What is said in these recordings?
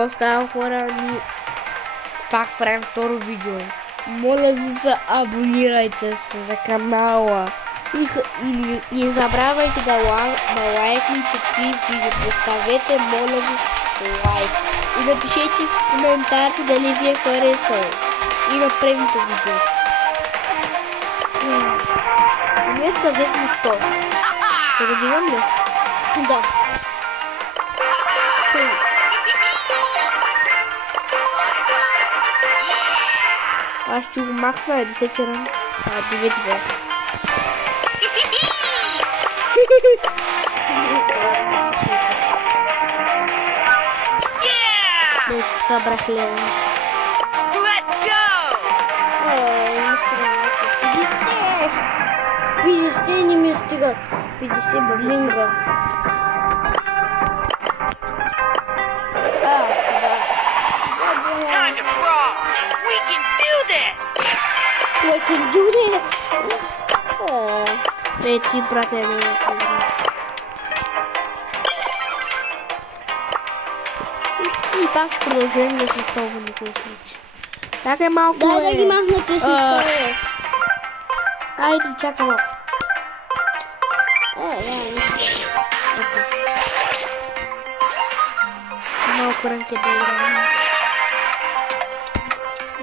какво става, хора? Ни пак правим второ видео. Моля ви се, абонирайте се за канала. И не забравяйте да лайкнете тези видео. Поставете, моля ви, лайк. И напишете в коментарите дали ви е харесало. И на предното видео. Днес взехме тост. Да го взимам ли? Да. Аз ще го максна 10 ран. 9 ран. Не събрах лева. Видите, не ми стига. 50 блинга. I can do this! Ти, брат, я не и пак ще продължим да се столва на този случай. Чакай малко, дай да ги махна късни столове. Айде, чакай малко. Малко ранки да играем.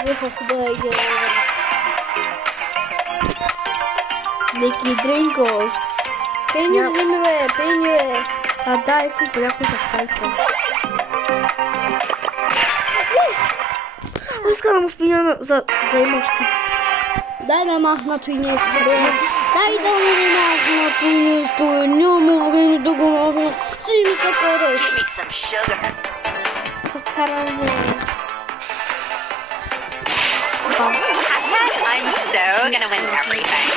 Взех да играем. Neki drinkos. Пенни вземи, бе, пенни, бе. Да, искам за някой да скайпа. Искам да му спиня, за да има щит. Дай да махна той нещо, бе. Дай да му махна той нещо, бе. Няма време да го махна. Си ми се караш. Съкарам, бе. I'm so gonna win everything.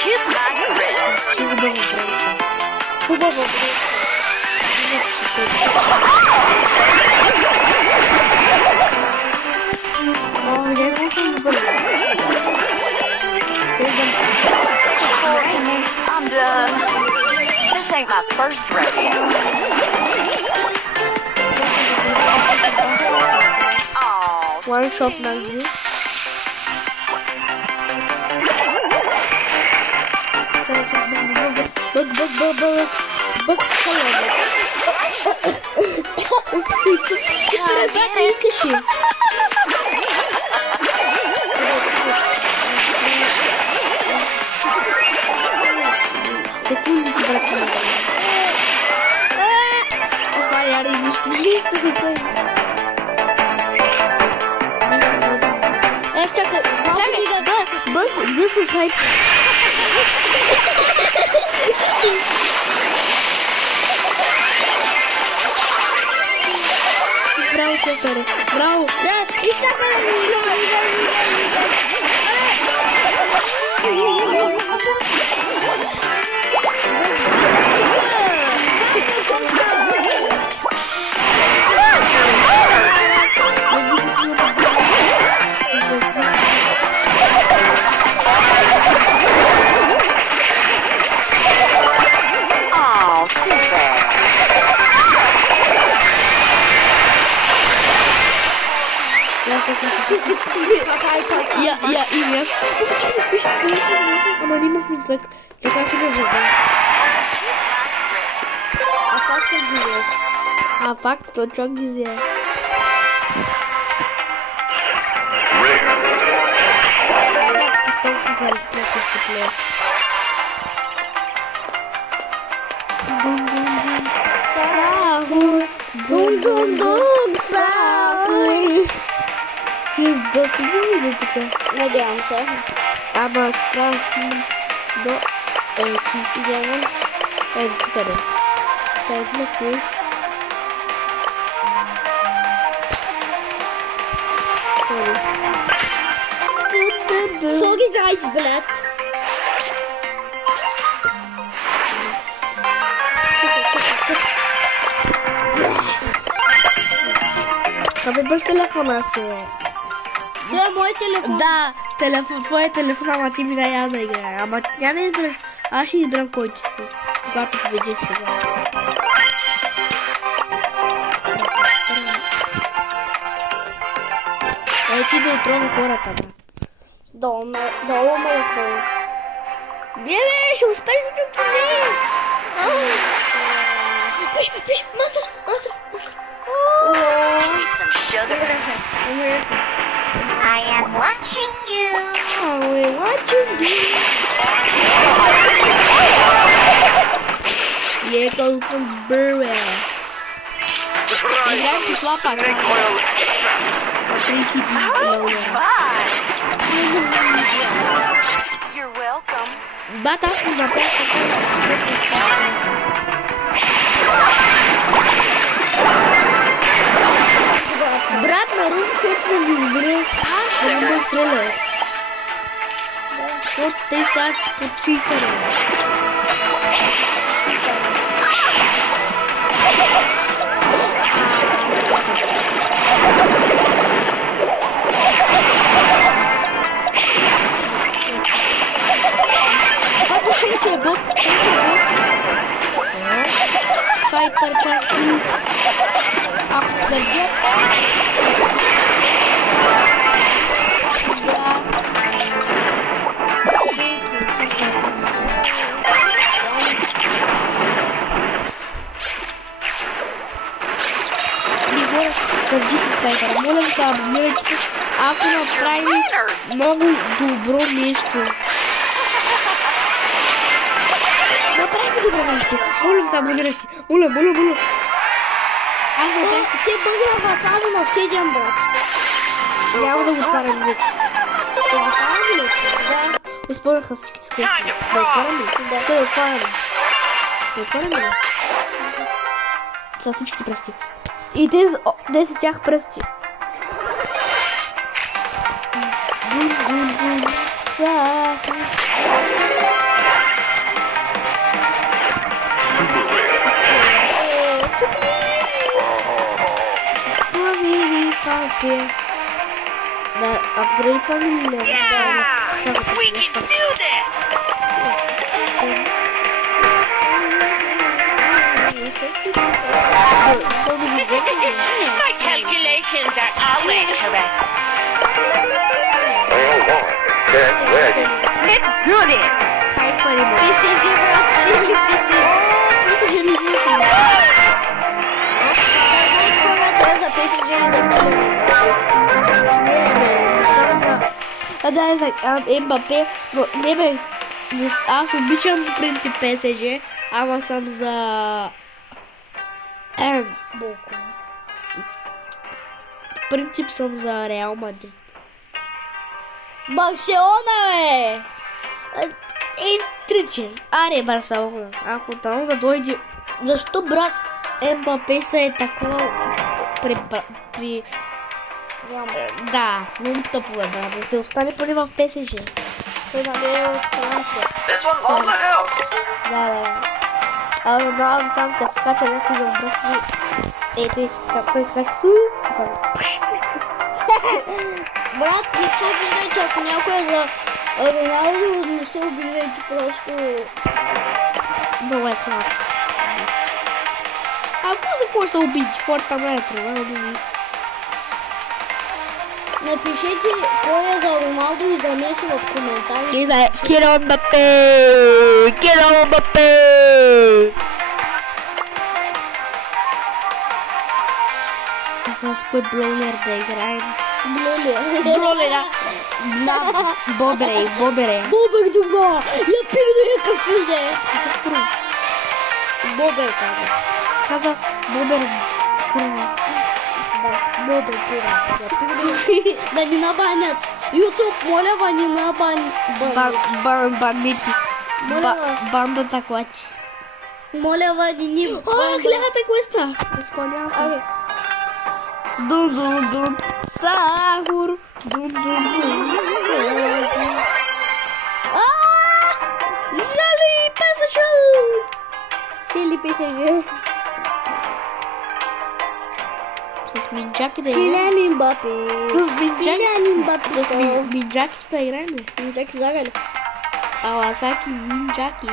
Kiss my wrist. I'm done. This ain't my first rodeo. One shot like this. Секундите, братки. Офаляри, чакай, гъс с хайп. Браво, Честър, браво. Изчакай да ми. Ja, Ines. Aber die macht mich weg. Das kannst du nicht sagen. А как ты делаешь? А факт, то что где? Дун-дун-дун, сахур. Достигнем до така? Надявам се. Ама страшно до изявам. Къде? Къде плюс? Sorry guys, блядь. Абе, бърз телефона си, бе. Това е мой телефон. Да. твоя телефон, ама ти ми да да играе. Ама тя не избереш. Аз ще изберам който искам. Когато победиш сега. Ти да отрови хората, брат. Долу ме отрови. Не бе, ще успеш да те вземе. Виж, мастер. Give me some sugar. I am watching you. Yeah, go from Burwell. Try some snake oil extract. You're welcome. Bata аз на просто. Брат на русското ми избре. Да ме стрелят. Вот те са по читъра. Бот. Хайпер чакис. Аксерджет. Моля ви се, абонирайте се, ако направим много добро нещо. Направихме добро нещо. Моля ви се, абонирайте се. Моля. Аз направих. Те бъгнаха само на 7, брат. Няма да го отварям вече. Ще го става ли? Да. Изпълняха всичките скрипки. Да отварям ли? Да отварям ли? С всичките пръсти. И те 10 тях пръсти. Да, апгрейдваме ли? We can do this. My calculations are always correct. Let's do this. PSG, брат, сили PSG. Знаете кога трябва за PSG и за килени? Да, е за Мбапе, но не бе, аз обичам по принцип PSG, ама съм за... принцип съм за Реал Мадрид. Барселона, бе! Триче. Аре, Барселона. Ако там да дойде... Защо, брат, Мбапе са е такова при... Да, много тъпо е, брат. Да се остане поне в PSG. Той не е от Франция. This one's on the house. Да. А Роналдо сам като скача някой да бръкне. Ето, като той скача Брат, не се обиждайте, ако някой е за Роналдо, не се обиждайте просто. Много е слабо. Ако се обиди, хората не е трудно. Напишете кой е за Роналдо и за Меси в коментарите. И за Кирил Мбапе! С кой блоулер да играем? Блоулера! Бобере! Бобер дома! Я пих да я кафе! Бобер каза Бобер първо. Бобер първо. Да ни набанят! Ютуб, моля ни набанят! Бандити. Бандата клачи. Моля ни гледате кой става? Изпълнява се. Дун, сахур. Дун. Жали, песачъл. Сили PSG. С минчаки да играем. Килиан Мбапе. С минчаки. Килиан Мбапе. С минчаки да играем. Минчаки загали. Кавасаки минчаки.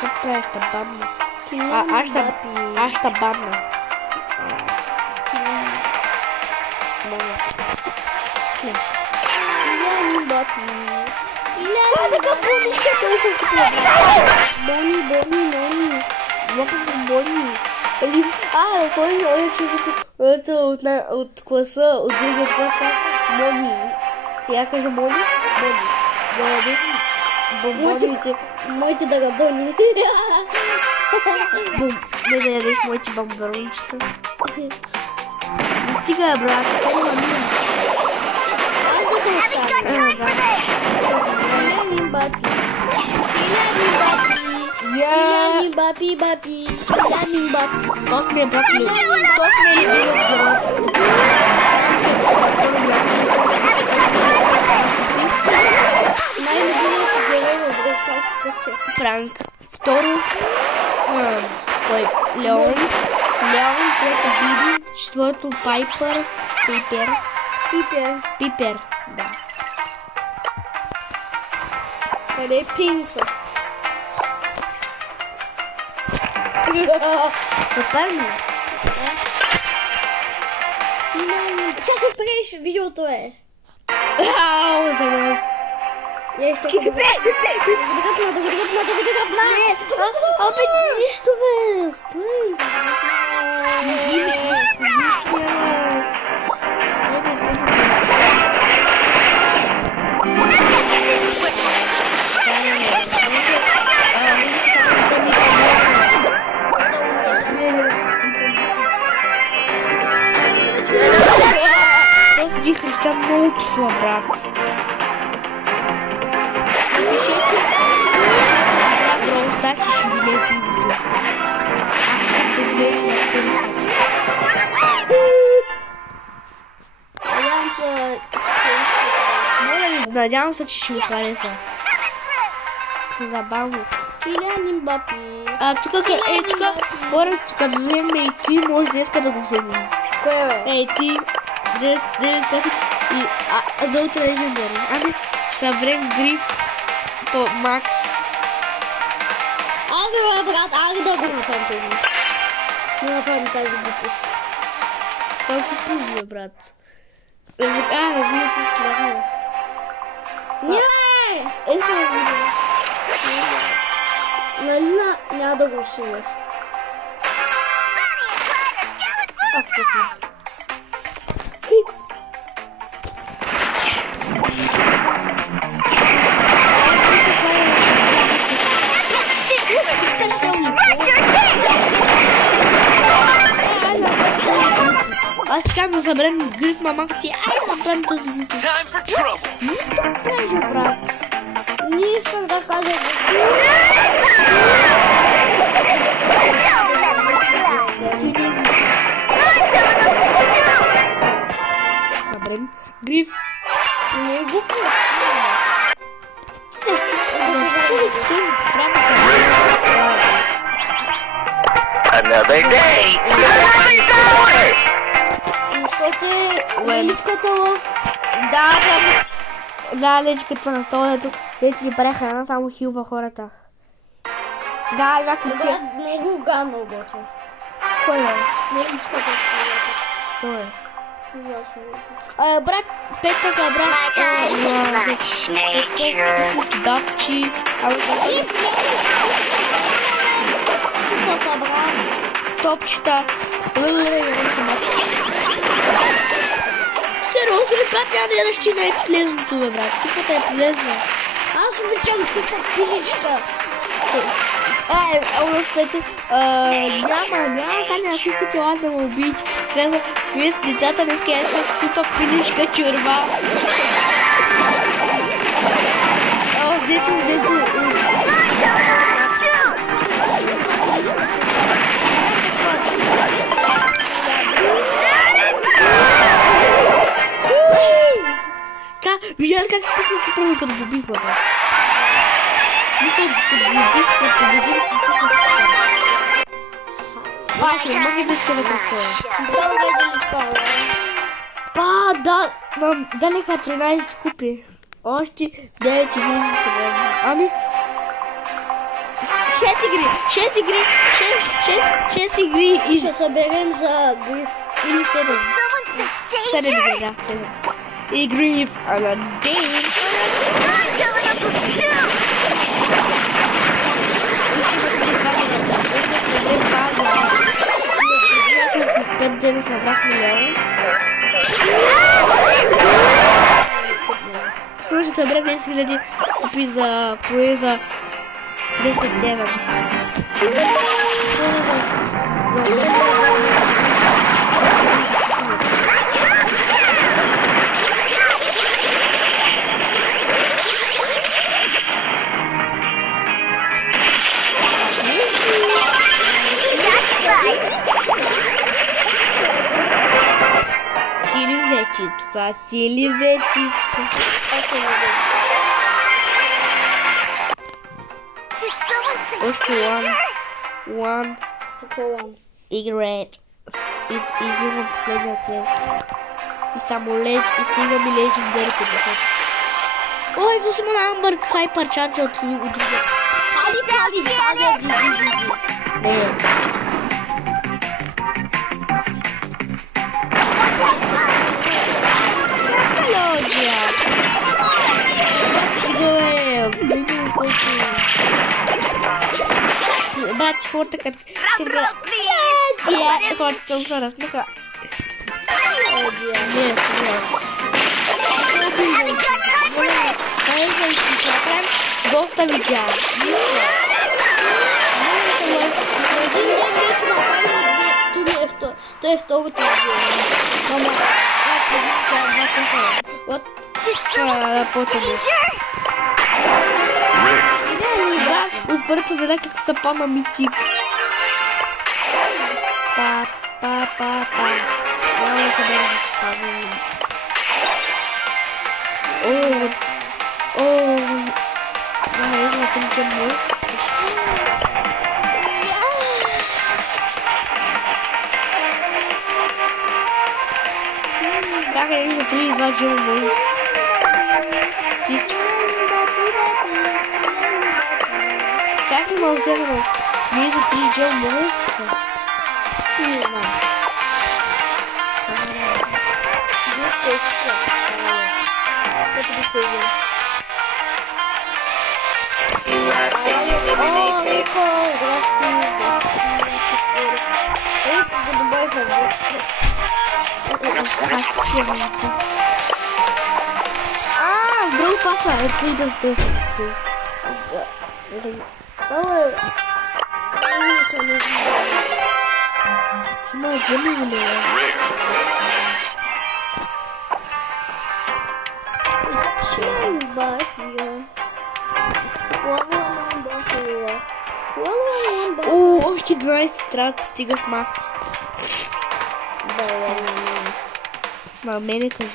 Sempre esta banda. Esta banda. Килиан Мбапе. Така помниште, Бони. много съм Бони. Помни, човек от класа, от другия клас, Мони. Я кажа Мони? Мони. Бомбоните. Моите дагадони. Не да ядеш моите бомбарончета. Стига, брат. Килиан Мбапе. Тот ми е брат ми. Тот ми е любимият герой. Най-любимият герой в Brawl Stars. Франк. Второ. Леон. Трето Биби. Четвърто Пайпер. Пипер. Да. Къде е Пинса? Попер ми. Сейчас отпреш, видеото е. Забрал. Я ще го да Абе, нищо бе. Стой. Този Християн много писва, брат. Brawl Stars și biletul YouTube. Надявам се, че ще ми хареса. Забавно. Килиан Мбапе. Тук хора, като вземем и ти, може днеска да го вземем. Кое бе? Ти, 900 и за утре легендари. Ами, ще съберем Гриф, то Макс. Айде бе, брат, айде да го направим тези. Не направим тази глупост. Колко пузи бе, брат. Вие тук трябва. Не! Искам да видя. Нали няма да го усилваш? Аз чакам да съберем Гриф на Макс и айде да направим тази видео. Тук прави, брат. Не исках да кажа. Съберем Гриф. Не го Another day, another dollar. Защото е личката в... Да, лечката на стола, ето ги прехрана, само хилва хората. Да, има ключе. Много гадно обаче. Кой е? Не личката в столата. Кой е? Ужасно. Брат, петката, брат. Дапчи. Супата, брат. Топчета. Сериозно ли, брат, няма да ядеш ти най-полезното, бе, брат. Супата е полезна. Аз обичам супа пиличка. Няма, стане на всичко това да му убийте. Казва, вие с децата не скажете супа пиличка чурба. Дето. Видя ли как се пусна се първо като го бихва, бе? Мисля, като го бих, като го бих се пусна се първо. Паче, мога да иска да какво. Само веделичка. Па, да, нам далеха 13 купи. Още 9 игри ще бъдем. Ами? 6 игри и Ще съберем за гриф. или 7. 7 игри, да, 7. И гриф, Аладин. Пет дена събрахме лево. Сега ще съберем 10 000 купи за поне за 10 дена. Ти ли взе чипса? Още one. Какво лан? Играет. И взимам последния лес. И само лес и стига ми легендари 50. Ой, взимам на Амбър Хайпер Чарджа от друга. Хали. Не. Лоджия. Сигаре. Диму който. Брат, хората като хората съм се размаха. Не. Доста видеа. Един ден вече направим той е второто видео. Мама, вот да почнем. Успорите да даде как са пана митик. Па. Няма се да разпадам. Изна към че мъж. Бяха един за 32 джема мъж. Чакай малко, ние за 3 джема мъж. Не знам. Вдруг паса, это идет дождь. Давай. Сама замыли. О, още 12 трябва да стигаш макс. Ма мене кажи.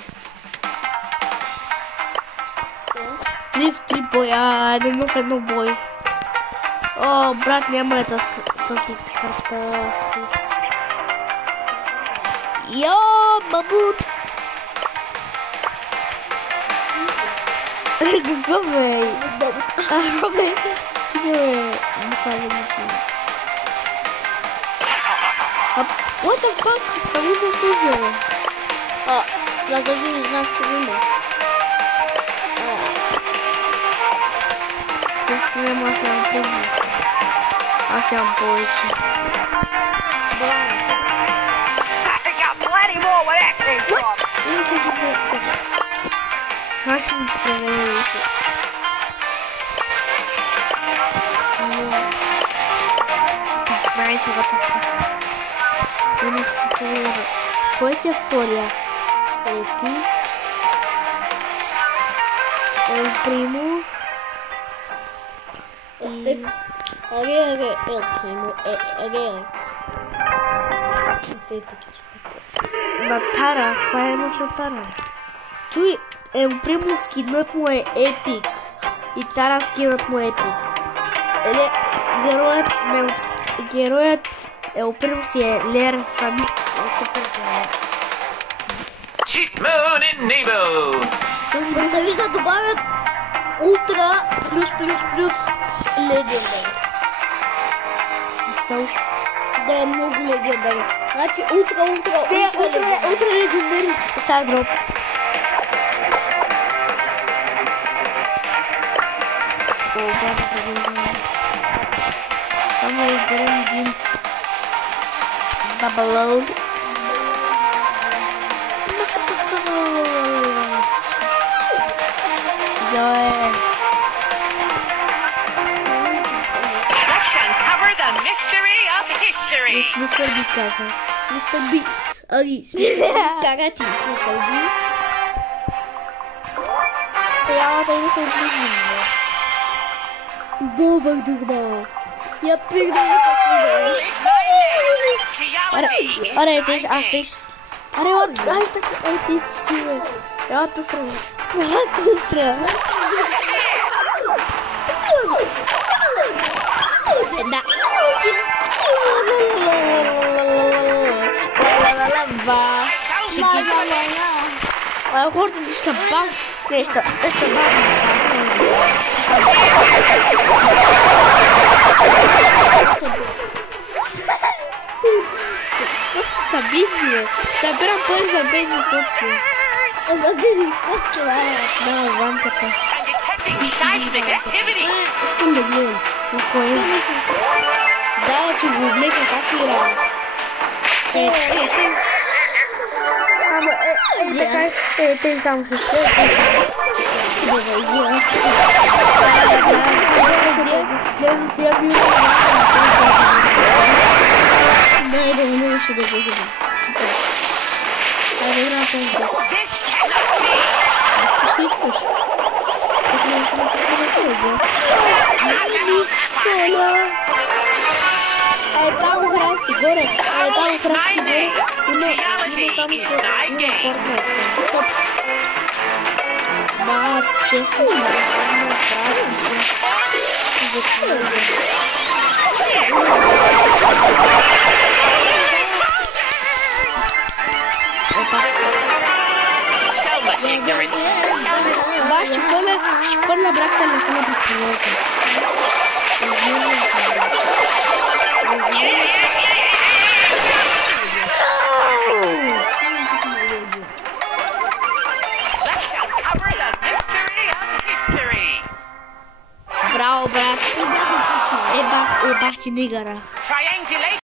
3 в 3 боя, едно в едно бой. О, брат, няма е тази карта си. Йо, бабут! Какво бе? Бе, сега бе, what the fuck? Ками го служил? Я даже не знаю, что было. Няма сам помню. Сам повече. I got plenty more where that came from. Аз ще ми справя. Дай сега така. Кой ти е втория? Епи. El primo. El primo. На Тара, това е наша Тара. Чуй, El primo скинът му е епик. И Тара скинът му е епик. Героят Oprim si je ler sami super zelo. Cheat Moon and Nebo. Да виж да добавят ултра плюс легендари. Да е много легендари. Значи ултра легендари. Стар дроп. Само изберем един Бабалоун. Let's uncover the mystery of history. Мистер Бис казва. Мистер Бис. Мистер Бис карати. Мистер Бис. Трябва да се отближим. Добър дурба. Я пригнали какво Is my name. Geology is Аре, my аз game. теж. Аре, ай така, ай ти стига. Елата страна. Елата страна. Да. Хората ще бах. Нещо бах. Са бедни. Събирам пари за бедни котки. За бедни котки, Да, ванката. I'm detecting seismic activity. Искам да гледам. Кой е? Да, че го облека как играе. Само те само ще ще. This cannot be. Там храсти горе. Там Is my храсти горе. name. Geology is my game. Да, честно. So much ignorance. Баш, ще хвърля брак телефона по столата. Let's uncover the mystery of history. Браво, брат. Ебах ти нигара. Triangulation